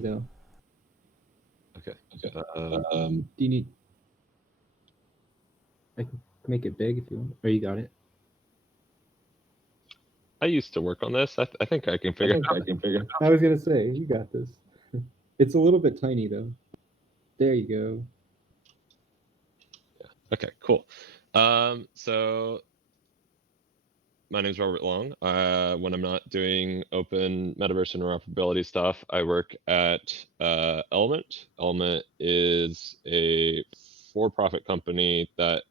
tiny though. Okay. Do you need? I can make it big if you want. Or you got it. I used to work on this. I think I can figure it out. I was gonna say you got this. It's a little bit tiny though. There you go. Yeah. Okay, cool. So my name's Robert Long. When I'm not doing open metaverse interoperability stuff, I work at Element. Element is a for-profit company that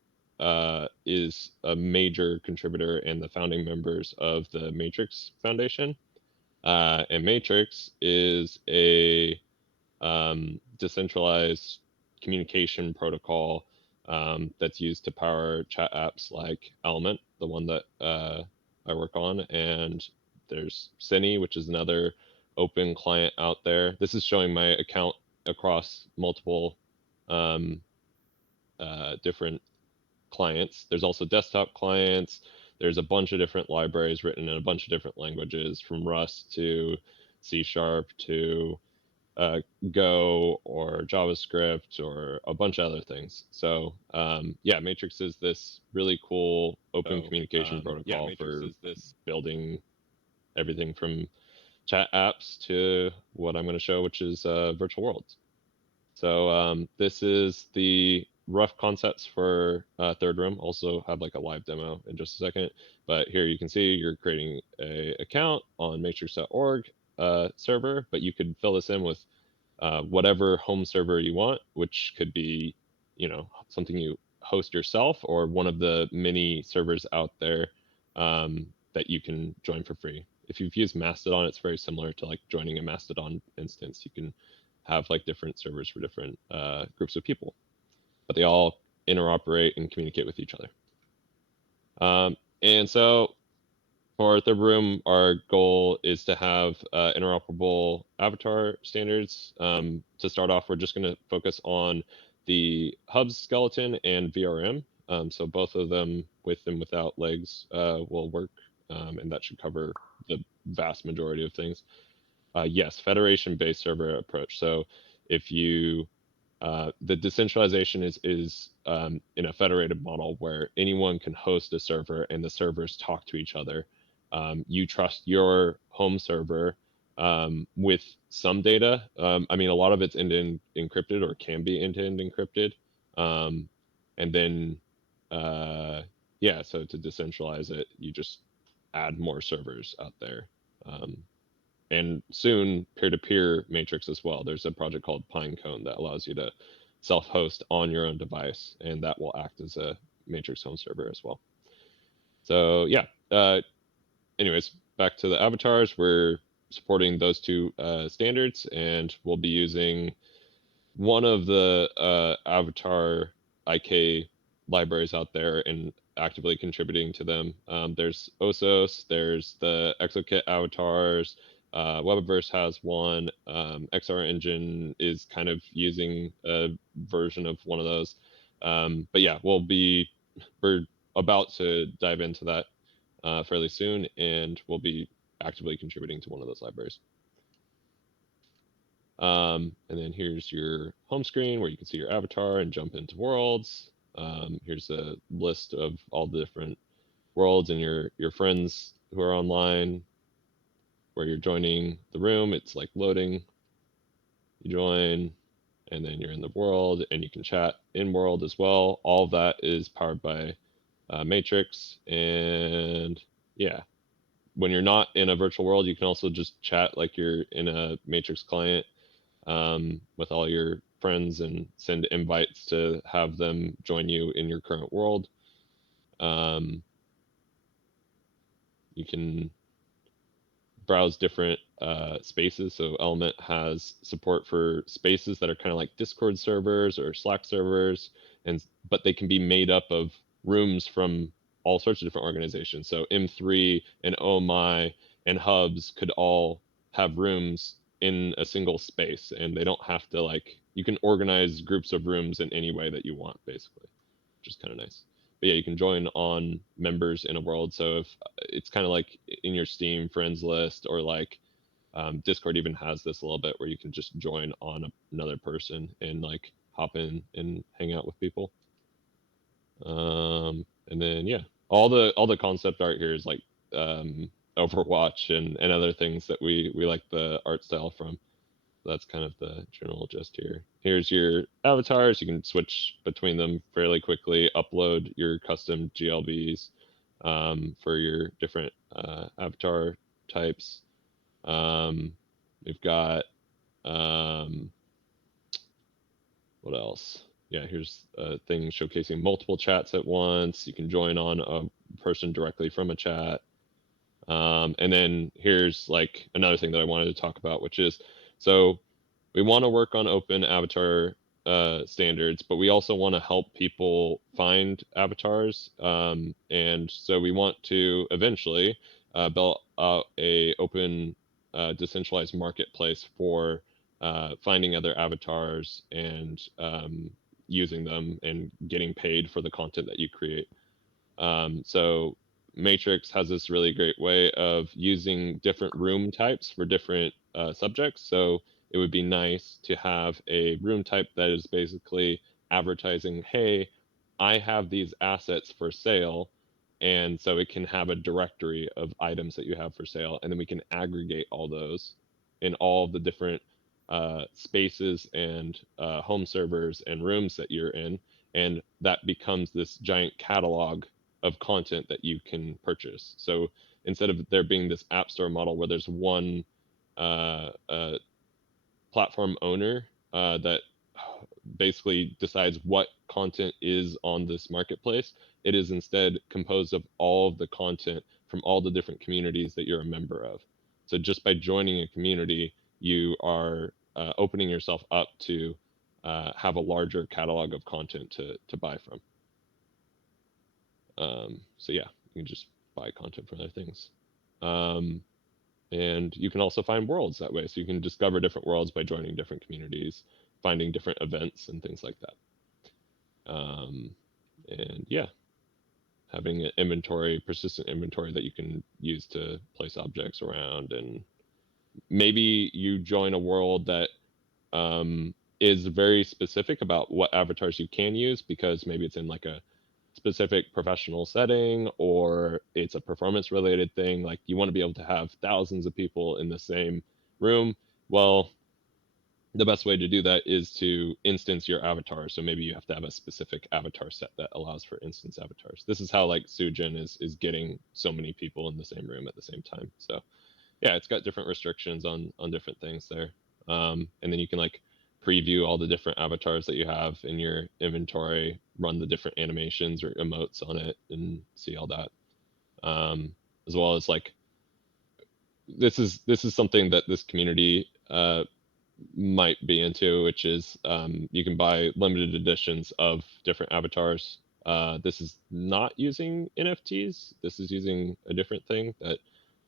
is a major contributor and the founding members of the Matrix Foundation. And Matrix is a decentralized communication protocol that's used to power chat apps like Element, the one that I work on, and there's Cine, which is another open client out there. This is showing my account across multiple different clients. There's also desktop clients. There's a bunch of different libraries written in a bunch of different languages, from Rust to C# to Go or JavaScript or a bunch of other things. So yeah, Matrix is this really cool open communication protocol for building everything from chat apps to what I'm going to show, which is virtual worlds. So this is the rough concepts for Third Room. Also have like a live demo in just a second. But here you can see you're creating a account on matrix.org server, but you could fill this in with whatever home server you want, which could be, something you host yourself or one of the many servers out there that you can join for free. If you've used Mastodon, it's very similar to like joining a Mastodon instance. You can have like different servers for different groups of people, but they all interoperate and communicate with each other. And so for Third Room, our goal is to have interoperable avatar standards. To start off, we're just going to focus on the hubs skeleton and VRM. So both of them, with and without legs, will work, and that should cover the vast majority of things. Yes, federation-based server approach. So if you the decentralization is in a federated model where anyone can host a server and the servers talk to each other. You trust your home server with some data. I mean, a lot of it's end-to-end encrypted or can be end-to-end encrypted. And then, yeah, so to decentralize it, you just add more servers out there. And soon peer-to-peer matrix as well. There's a project called Pinecone that allows you to self-host on your own device, and that will act as a matrix home server as well. So yeah, anyways, back to the avatars. We're supporting those two standards, and we'll be using one of the avatar IK libraries out there and actively contributing to them. There's Osos, there's the ExoKit avatars, Webverse has one, XR Engine is kind of using a version of one of those. But yeah, we're about to dive into that fairly soon, and we'll be actively contributing to one of those libraries. And then here's your home screen where you can see your avatar and jump into worlds. Here's a list of all the different worlds and your friends who are online. Where you're joining the room, it's like loading. You join, and then you're in the world, and you can chat in world as well. All of that is powered by Matrix. And yeah, when you're not in a virtual world, you can also just chat like you're in a Matrix client with all your friends and send invites to have them join you in your current world. You can browse different spaces. So Element has support for spaces that are kind of like Discord servers or Slack servers, but they can be made up of rooms from all sorts of different organizations. So M3 and OMI and hubs could all have rooms in a single space, and they don't have to you can organize groups of rooms in any way that you want, basically, which is kind of nice. But yeah, you can join on members in a world. So if it's kind of like in your Steam friends list, or like Discord even has this a little bit where you can just join on another person and like hop in and hang out with people. And then yeah, all the concept art here is like Overwatch and other things that we like the art style from. That's kind of the general gist here. Here's your avatars. You can switch between them fairly quickly. Upload your custom GLBs for your different avatar types. We've got what else? Yeah, here's a thing showcasing multiple chats at once. You can join on a person directly from a chat. And then here's like another thing that I wanted to talk about, which is so we want to work on open avatar standards, but we also want to help people find avatars. And so we want to eventually build out a open decentralized marketplace for finding other avatars and using them and getting paid for the content that you create. So Matrix has this really great way of using different room types for different subjects. So it would be nice to have a room type that is basically advertising, hey, I have these assets for sale. And so it can have a directory of items that you have for sale. And then we can aggregate all those in all the different spaces and home servers and rooms that you're in. And that becomes this giant catalog of content that you can purchase. So instead of there being this app store model where there's one platform owner that basically decides what content is on this marketplace, it is instead composed of all of the content from all the different communities that you're a member of. So just by joining a community, you are opening yourself up to have a larger catalog of content to buy from. So yeah, you can just buy content from other things. And you can also find worlds that way. So you can discover different worlds by joining different communities, finding different events and things like that. And yeah, having an inventory, persistent inventory that you can use to place objects around. And maybe you join a world that is very specific about what avatars you can use, because maybe it's in like a specific professional setting or it's a performance related thing. Like you want to be able to have thousands of people in the same room. Well, the best way to do that is to instance your avatar. So maybe you have to have a specific avatar set that allows for instance avatars. This is how like Sujin is getting so many people in the same room at the same time. So yeah, it's got different restrictions on different things there. And then you can like preview all the different avatars that you have in your inventory, run the different animations or emotes on it, and see all that. As well as like this is something that this community might be into, which is you can buy limited editions of different avatars. This is not using NFTs. This is using a different thing that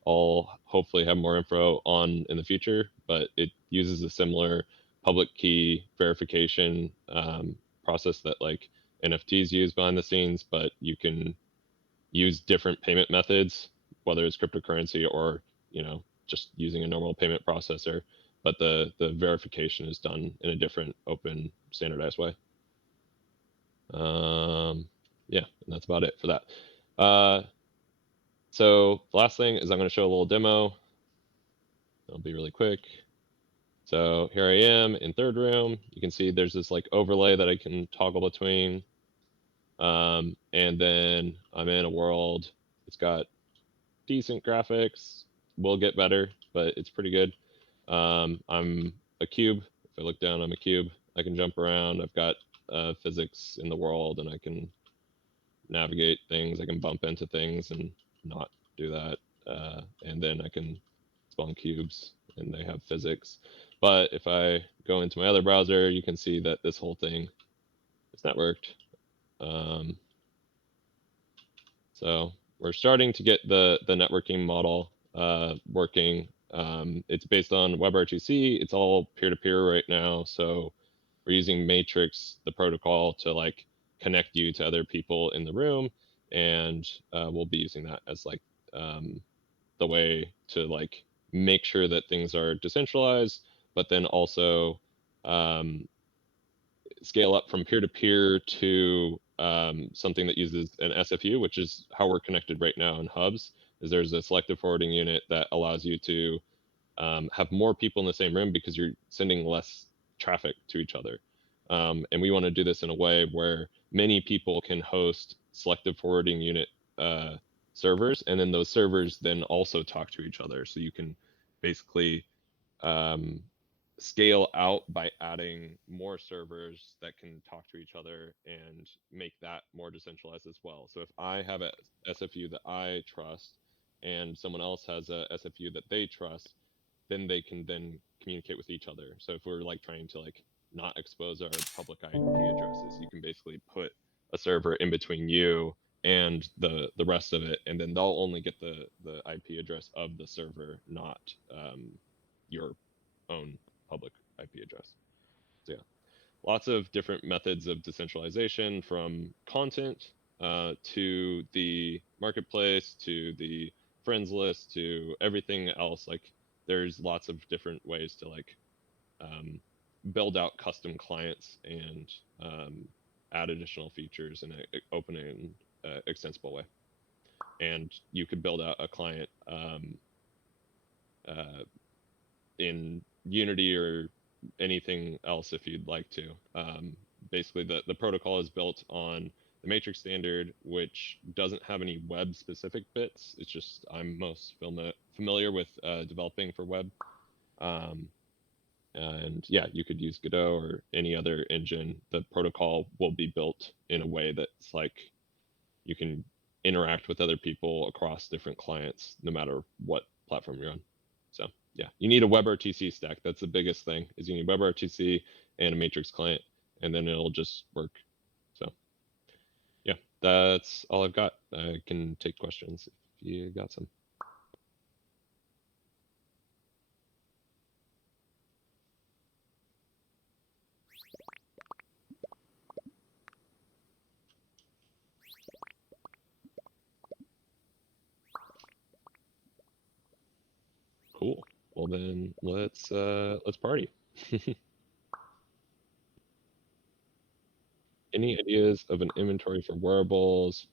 I'll hopefully have more info on in the future, but it uses a similar public key verification process that like NFTs use behind the scenes, but you can use different payment methods, whether it's cryptocurrency or, you know, just using a normal payment processor, but the verification is done in a different open standardized way. Yeah, and that's about it for that. So the last thing is I'm going to show a little demo. It'll be really quick. So here I am in third room. You can see there's this like overlay that I can toggle between. And then I'm in a world. It's got decent graphics. Will get better, but it's pretty good. I'm a cube. If I look down, I'm a cube. I can jump around. I've got physics in the world, and I can navigate things. I can bump into things and not do that. And then I can spawn cubes, and they have physics. But if I go into my other browser, you can see that this whole thing is networked. So we're starting to get the networking model working. It's based on WebRTC. It's all peer-to-peer right now. So we're using Matrix, the protocol, to like connect you to other people in the room, and we'll be using that as like the way to like make sure that things are decentralized, but then also scale up from peer-to-peer to something that uses an SFU, which is how we're connected right now in hubs. Is there's a selective forwarding unit that allows you to have more people in the same room because you're sending less traffic to each other. And we want to do this in a way where many people can host selective forwarding unit servers, and then those servers then also talk to each other. So you can basically scale out by adding more servers that can talk to each other and make that more decentralized as well. So if I have a SFU that I trust and someone else has a SFU that they trust, then they can then communicate with each other. So if we're like trying to like not expose our public IP addresses, you can basically put a server in between you and the rest of it, and then they'll only get the IP address of the server, not your own public IP address. So yeah, lots of different methods of decentralization, from content to the marketplace to the friends list to everything else. Like there's lots of different ways to like build out custom clients and add additional features in an open and extensible way. And you could build out a client in Unity or anything else if you'd like to. Basically, the protocol is built on the matrix standard, which doesn't have any web specific bits. It's just I'm most familiar with developing for web. And yeah, you could use Godot or any other engine. The protocol will be built in a way that's like you can interact with other people across different clients, no matter what platform you're on. So yeah, you need a WebRTC stack. That's the biggest thing, is you need WebRTC and a matrix client, and then it'll just work. So yeah, that's all I've got. I can take questions if you got some. Cool. Well then let's party. Any ideas of an inventory for wearables?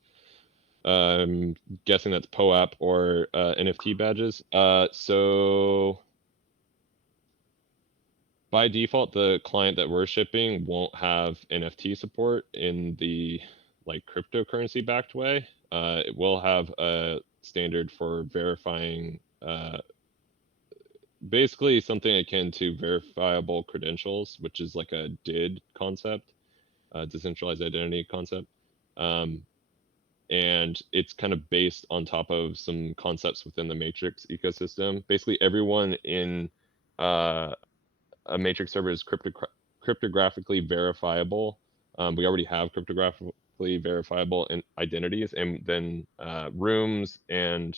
I'm guessing that's POAP or NFT badges. So by default, the client that we're shipping won't have NFT support in the like cryptocurrency backed way. It will have a standard for verifying basically something akin to verifiable credentials, which is like a DID concept, decentralized identity concept. And it's kind of based on top of some concepts within the Matrix ecosystem. Basically, everyone in a Matrix server is cryptographically verifiable. We already have cryptographically verifiable identities, and then rooms and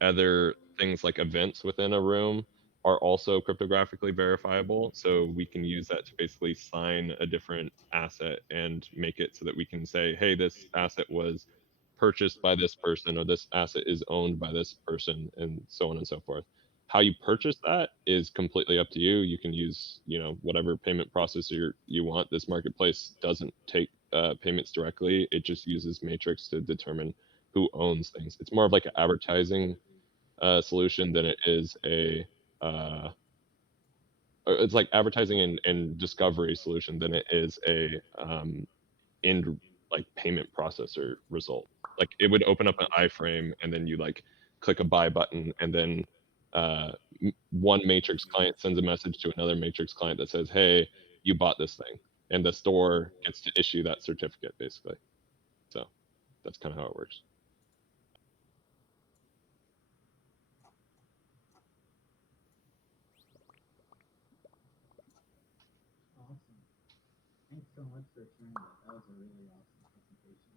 other things like events within a room are also cryptographically verifiable. So we can use that to basically sign a different asset and make it so that we can say, hey, this asset was purchased by this person, or this asset is owned by this person, and so on and so forth. How you purchase that is completely up to you. You can use, whatever payment processor you want. This marketplace doesn't take payments directly. It just uses Matrix to determine who owns things. It's more of like an advertising solution than it is a it's like advertising and discovery solution than it is a end like payment processor result. Like it would open up an iframe and then you like click a buy button, and then one Matrix client sends a message to another Matrix client that says, hey, you bought this thing, and the store gets to issue that certificate basically. So that's kind of how it works. Awesome. Thanks so much for sharing that. That was a really awesome presentation.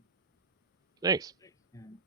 Thanks. And